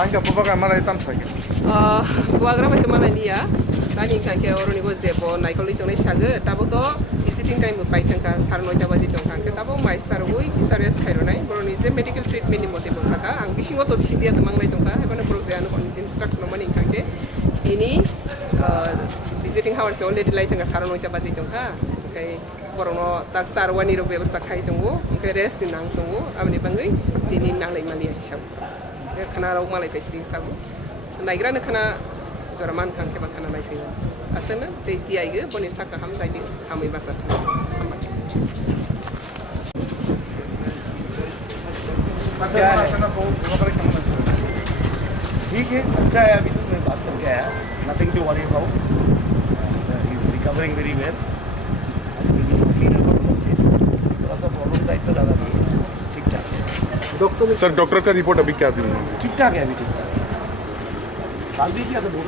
Angka Bubagra mana itu saja. Bubagra macam mana dia? Tadi kan ke orang ni gosip, naik kalau itu ni sahaja, tapi tu visiting time buat tengah sarunoi jawab itu kan, tapi mai sarunoi, isarias kaironai, orang ni je medical treatment ni motif osaka, ang bising itu sidia temang lai tengah, apa nak program instruction mana ni kan ke, ini visiting hours already lai tengah sarunoi jawab itu kan, okay. Orang tak sarwani robe besar kai tunggu, mungkin rest di nang tunggu, amni bangai, ini nang lagi malia hisap. Kena rau malai festing sabu, naikran kena jaraman kan ke bakana naik ni. Asana teti aige bonus sakam tadi kami basat. ठीक है अच्छा है अभी तो मैं बात करके आया nothing to worry about he is recovering very well थोड़ा सा प्रॉब्लम था इतना ज़्यादा नहीं ठीक ठाक है सर डॉक्टर का रिपोर्ट अभी क्या दी? ठीक ठाक है अभी ठीक ठाक डाल दीजिए तो बहुत